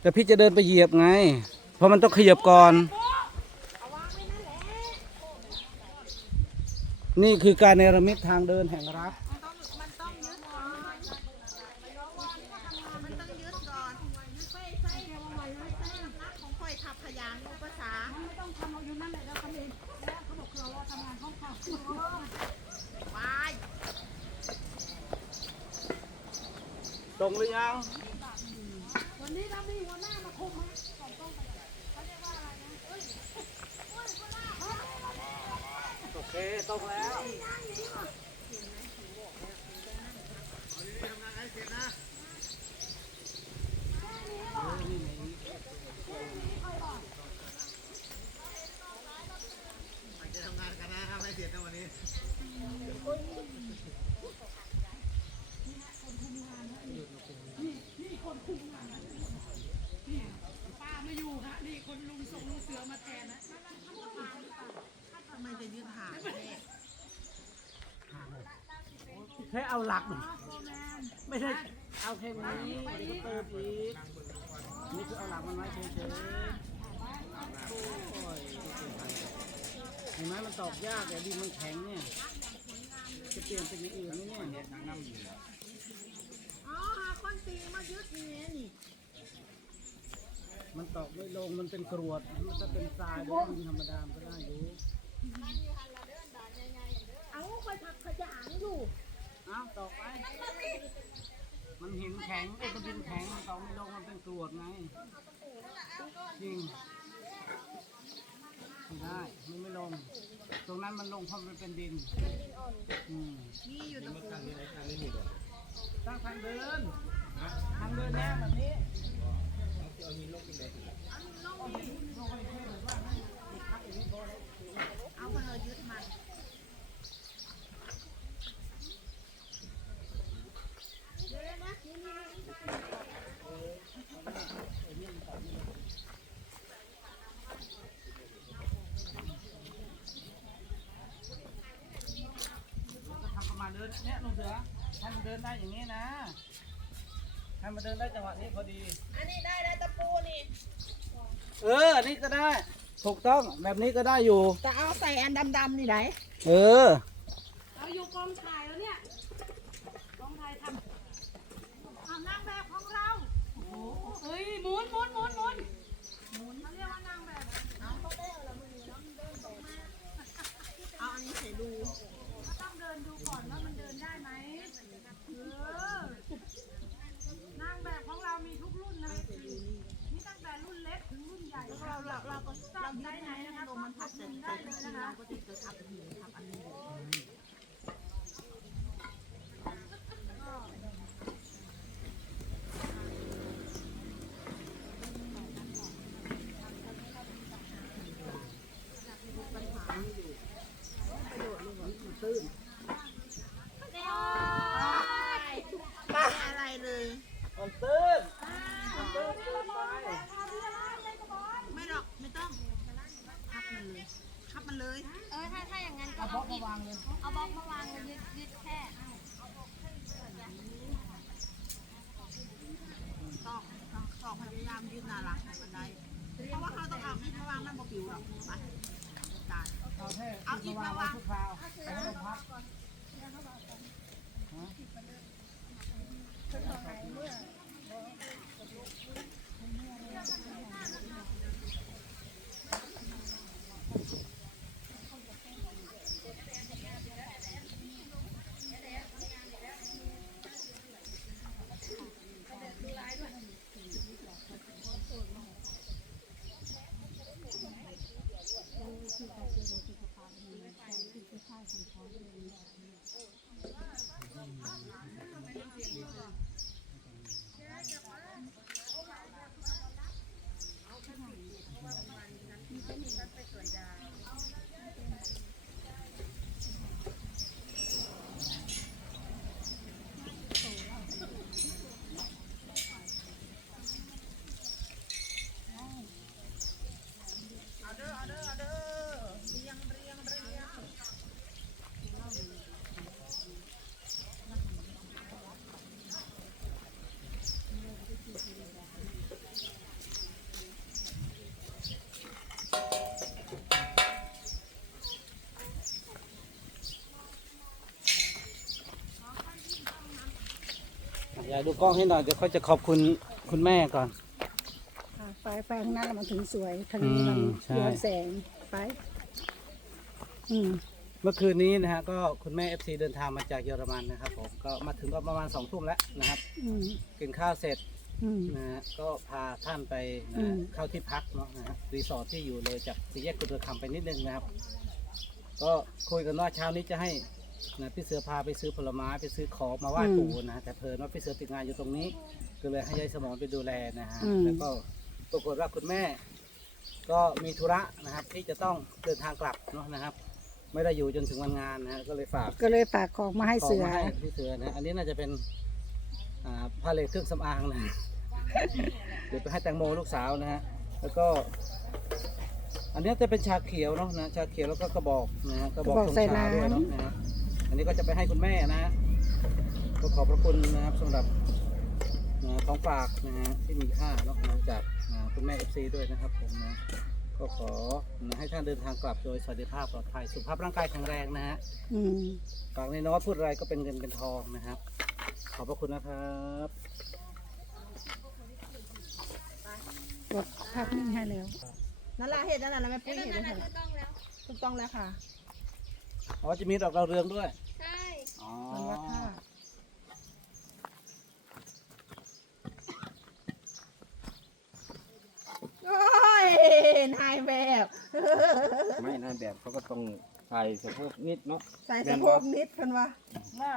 แต่พี่จะเดินไปเหยียบไง เพราะมันต้องขยับก่อน นี่คือการเนรมิตทางเดินแห่งรักต้องมันต้อยึด ก่อนมันต้องยึดก่อนไฟไฟเดี๋ยวไว้ไว้ไฟนักของค่อยขับขยานรู้ภาษาไม่ต้องทำเอาอยู่นั่นเขาเองแล้วเขาอกเราว่าทำงานห้องขับวายหัวันนี้เรามีหัวหน้ามาคุมไหมสองต้องไปเขาเรียกว่าอะไรนะเอ้ยเอ้ยหัวหน้าเฮ้ยโอเคตรงแล้วป้าไม่อยู่ค่ะนี่คนลุงส่งลูกเสือมาแทนนะทำไมจะยึดหางเนี่ย แค่เอาหลัก ไม่ใช่เอาแค่นี้เดี๋ยวก็เติมอีกนี่คือเอาหลักมันไว้เฉยๆโอ้ยเห็นไหมมันตอกยากแต่ดินมันแข็งเนี่ย จะเปลี่ยนเป็นอย่างอื่นไหมเนี่ยอ๋อหาคนตีมายึดเนี่นี่มันตอกไม่ลงมันเป็นกรวดมันจะเป็นทรายหรือดินธรรมดาก็ได้อยู่เอาไปถักขยานอยู่ อ้าตอกไป มันหินแข็งไอ้ยมันดินแข็งมันตอกไม่ลงมันเป็นกรวดไงจริงไม่ได้มันไม่ลง ตรงนั้นมันลงเพราะมันเป็นดินอืมนี่อยู่ตรงกลางสร้งทางเดินทางเดินแน่แบบนี้เอาไปเลยยึดมันเดี๋ยวนะนี่นี่ ก็ทำประมาณเดินเนี่ยลุงเสือให้มั นเดินได้อย่างนี้นะ ให้มันเดินได้จังหวะนี้พอดี อันนี้ได้แล้วตะปูนี่ เอออันนี้ก็ได้ ถูกต้อง แบบนี้ก็ได้อยู่ จะเอาใส่อันดำๆนี่ไหนเออ เราอยู่กองถ่ายแล้วเนี่ยกองถ่ายทำเอานางแบบของเราเฮ้ยหมุนหมุนหมุนหมุนหมุนเขาเรียกว่านางแบบเอาเขาได้เอาละมือนี้แล้วมันเดินตรงมาเอาอันนี้ใส่ดูก็ต้องเดินดูก่อนว่ามันเดินได้ไหมเออนางแบบของเรามีทุกรุ่นนะนี่ตั้งแต่รุ่นเล็กถึงรุ่นใหญ่เราเราเราก็ทราบ ได้ไหนนะคะลมมันพัดได้เลยนะคะก็ติดตัวทับหินทับอันนี้ไม่อะไรเลยมันตื้นมันตื้นเกินไปไม่หรอก ไม่ต้อง มันเลยคับมันเลย เออถ้าถ้าอย่างนั้นก็เอาบล็อกมาวางเลย เอาบล็อกมาวางเลยยึดยึดแค่ต้องต้องต้องพยายามยืนหนาหลังให้มันได้เพราะว่าเขาต้องเอาอิฐมาวางมันบ่ปิวหรอกไปตายเอาแค่เอาอีกมาวางทุกคราวให้ลมพัด Thank you. ยากดูกล้องให้หน่อยเดี๋ยวเขาจะขอบคุณคุณแม่ก่อนอะไปไปข้างหน้าแล้วมันถึงสวยทางนี้มันอืมใช่ ย้อนแสงไป อืมเมื่อคืนนี้นะฮะก็คุณแม่ FC เดินทางมาจากเยอรมันนะครับผมก็มาถึงก็ประมาณสองทุ่มแล้วนะครับ อืมกินข้าวเสร็จอืม นะฮะก็พาท่านไปนะอืฮะม เข้าที่พักเนาะนะฮะรีสอร์ทที่อยู่เลยจากสี่แยกกุฎเรือคำไปนิดนึงนะครับ ก็คุยกันว่าเช้านี้จะให้ นะพี่เสือพาไปซื้อผลไม้ไปซื้อของมาไหว้ปู่นะฮะแต่เพลินว่าพี่เสือติดงานอยู่ตรงนี้ก็เลยให้ยายสมรไปดูแลนะฮะแล้วก็ปรากฏว่าคุณแม่ ก็มีธุระนะครับ ที่จะต้องเดินทางกลับเนาะนะครับ ไม่ได้อยู่จนถึงวันงานนะฮะก็เลยฝาก ก็เลยฝากของมาให้ของเสือมาให้พี่เสือนะ อันนี้น่าจะเป็นอ่าพาเลทเครื่องสำอางนะ เดี๋ยวไปให้แตงโมลูกสาวนะฮะ แล้วก็ อันนี้จะเป็นชาเขียวเนาะนะ ชาเขียวแล้วก็กระบอกนะฮะ กระบอกกระบอกธงใส่ชาน้ำด้วยเนาะนะฮะ อันนี้ก็จะไปให้คุณแม่นะฮะก็ขอบพระคุณนะครับสำหรับนะของฝากนะฮะที่มีค่าเนาะนะจากอ่าคุณแม่เอฟซีด้วยนะครับผมนะก็ขอนะให้ท่านเดินทางกลับโดยสวัสดิภาพปลอดภัยสุขภาพร่างกายแข็งแรงนะฮะอืมฝากในน้อยพูดอะไรก็เป็นเงินเป็นทองนะครับ ขอบพระคุณนะครับกดภาพนิ่งให้แล้วนั่นแหละเห็ดนั่นแหละแม่ปุ้ยแล้วเห็ดนั่นเลยน่ะค่ะถูกต้องแล้วถูกต้องแล้วค่ะ อ๋อจะมีดอกดาวเรืองด้วย ใช่อ๋อมันว่าค่ะโอ้ยนายแบบ ไม่นายแบบเขาก็ต้องใส่สะโพกนิดเนาะ ใส่สะโพกนิดเพันวะน่า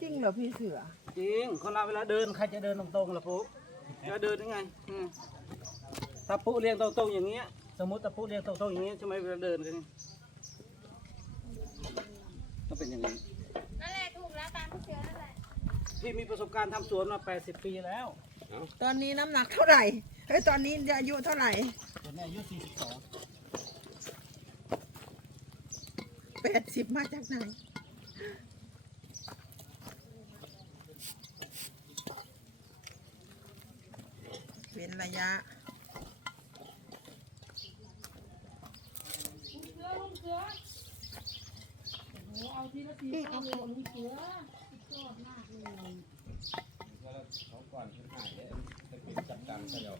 จริงเหรอพี่เสือ จริงคนเราเวลาเดินใครจะเดินตรงๆล่ะปุ๊จะเดินยังไงอืมถ้าปุ๊เรียงตรงๆอย่างเงี้ย สมมติถ้าปุ๊เรียงตรงๆอย่างเงี้ยทำไมเวลาเดินกันก็ เป็นอย่างนี้ นั่นแหละถูกแล้วตามพี่เสือนั่นแหละพี่มีประสบการณ์ทำสวนมา 80 ปีแล้วตอนนี้น้ำหนักเท่าไหร่เฮ้ยตอนนี้อายุเท่าไหร่ตอนนี้อายุ 42 แปดสิบมาจากไหนเว้นระยะเขาก่อนขึ้นหายเลยจะเป็นจับกันก็เดี๋ยว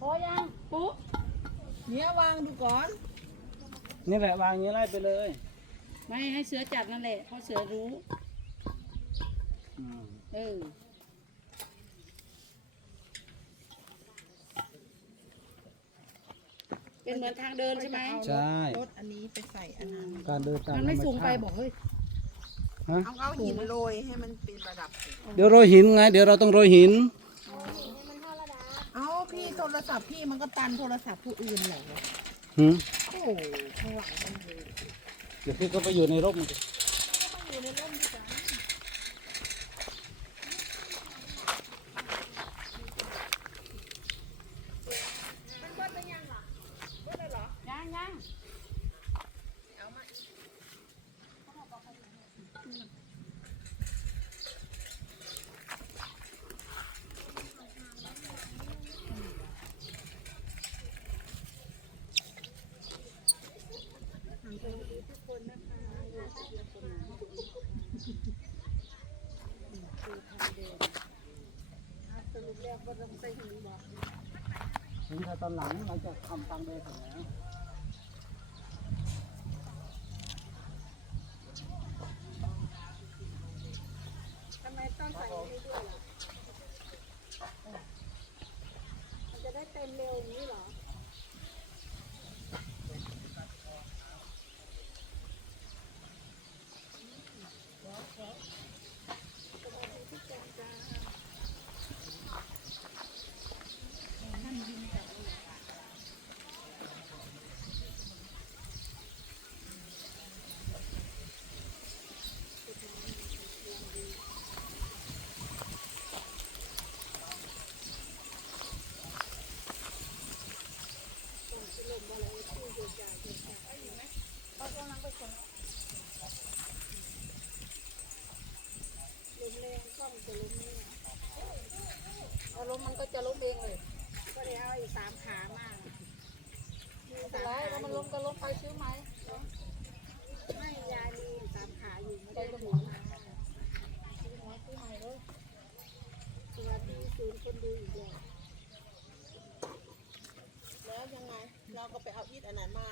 พอยังปุ๊เนี่ยวางดูก่อน นี่แหละวางอย่างนี้ไล่ไปเลย ไม่ให้เสือจัดนั่นแหละเพราะเสือรู้อืมเออ เป็นเหมือนทางเดินใช่ไหมใช่ รถอันนี้ไปใส่อันนั้นการเดินตามมันไม่สูงไปธรรชาติบอกเฮ้ยฮะเอาเอาหินโรยให้มันเป็นระดับ เดี๋ยวโรยหินไง เดี๋ยวเราต้องโรยหิน เอาพี่โทรศัพท์พี่มันก็ตันโทรศัพท์ผู้อื่นแหละหืมโอ้โหข้างหลังมันเลยเดี๋ยวพี่ก็ไปอยู่ในร่มสิยัง ตอนหลังหลังจากทำตังเดย์เสร็จแล้วทำไมต้องใส่นี้ด้วยล่ะมันจะได้เต็มเร็วอย่างนี้เหรอ เองเลยก็เลยเอาอีกสามขามากมีสามขามันลงก็ลงไปซื้อไหมไม่ยายมีสามขาอยู่ไม่ได้หัวหัวอม่เลคนดูอีกแล้แล้วยังไงเราก็ไปเอาอีดอันนั้นมา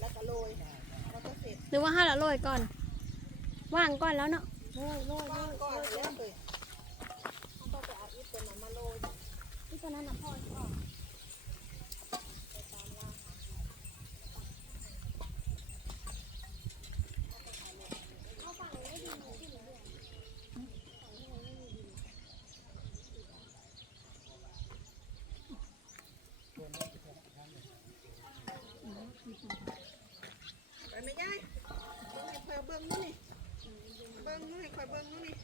แล้วก็โรยแล้วก็เสร็จหรือว่าห้าละโรยก่อน ว่างก่อนแล้วเนาะโรยโรยโรยก่อแล้ว เบิ่งนู่นนี่เบิ่งนู่นให้คอยเบิ่งนู่นนี่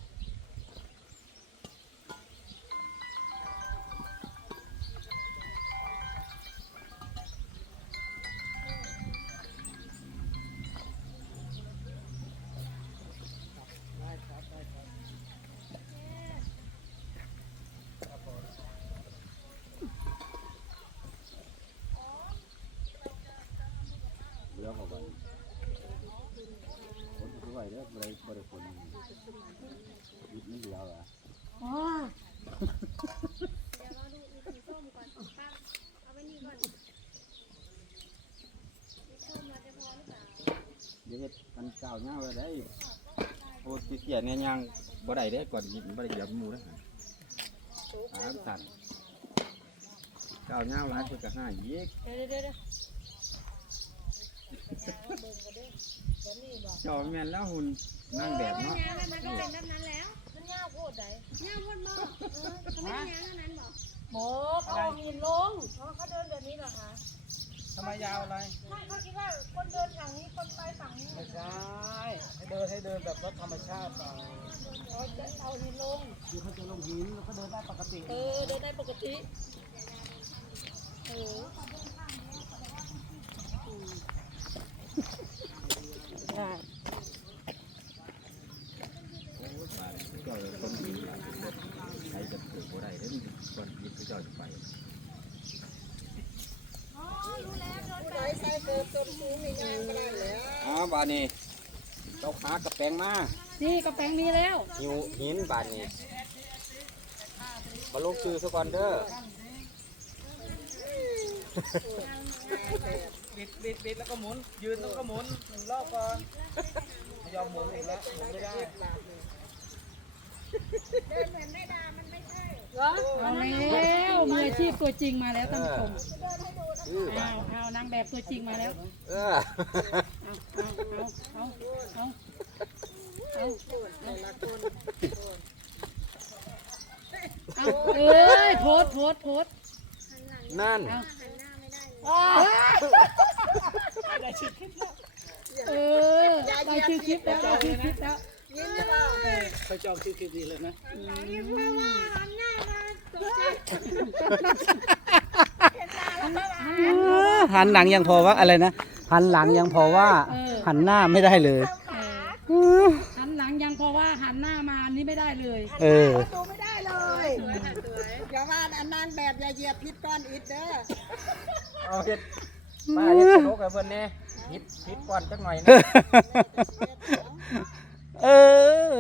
เดี๋ยวเขาไปคนผู้ไหวเด้ อบ่ได้บ่ได้คนยิบนี่เดียวอะอ๋อเดี๋ยวเราดูอีสีส้มก่อนป้าเอาไว้นี่ก่อนสีส้มเราจะพอหรือเปล่าเดี๋ยวเฮ็ดมันเจ้าย่างไว้ได้โอ้สิเกียจเนี่ยย่างบ่ได้เด้ก่อนยิบบ่ได้เหยียบหมู่เด้อหาสั่นเจ้าย่างหลายคือก็หาอีกเดี๋ยวเดี๋ยว เดี๋ยวเจ้าแม่นแล้วหุ่นนั่งแบบเนาะงานมันก็เป็นแบบนั้นแล้วมันยาวโพดไหนยาวโพดบ่เออเขาไม่ได้ยาวเท่านั้นบ่โบกเอาหินลงอ๋อเขาเดินแบบนี้เหรอคะทำไมยาวอะไรไม่เขาคิดว่าคนเดินฝั่งนี้คนไปฝั่งนี้ไม่ใช่ให้เดินให้เดินแบบรถธรรมชาติเปล่าเขาจะเอาหินลงคือเขาจะลงหินแล้วก็เดินได้ปกติ เออเดินได้ปกติเออได้ เจ้าต้นหินหลายคนใครจะเกิดบ่ได้เด้อมันก่อนยิบเจ้าจะไป ผู้ใดใส่เกิดต้นสูงนี่งานก็ได้แล้ว อ้าวบาดนี้เจ้าหากระแปงมานี่กระแปงมีแล้ว หิวหินบาดนี้มาลงชื่อซะก่อนเด้อบิดบิดบิดแล้วก็หมุน ยืนแล้วก็หมุนหนึ่งรอบก่อนไม่ยอมหมุนอีกแล้วหมุนไม่ได้เหรอเอาแล้วมืออาชีพตัวจริงมาแล้วท่านผู้ชมชื่อบาเอาดเอานางแบบตัวจริงมาแล้ว เออเอาเอาเอาเอา เอาแต่ละคนเอาเอ้ยโพสต์โพสต์โพสต์นั่นเอาหันหน้าไม่ได้เลยเออได้ชื่อคลิปแล้วได้ชื่อคลิปแล้วยิ้มหรือเปล่าไปจองคิวคิวดีเลยนะหันหลังยังพอว่าอะไรนะ หันหลังยังพอว่า หันหน้าไม่ได้เลย เออหันหลังยังเพราะว่า หันหน้ามาอันนี้ไม่ได้เลย เออ ดูไม่ได้เลยอย่าว่าอันนางแบบอย่าเหยียบพิษก้อนอิฐเด้อเอาเฮ็ดมาเฮ็ดตลกกับเพิ่นแน่ฮิตฮิตก่อนจักหน่อยนะ เออ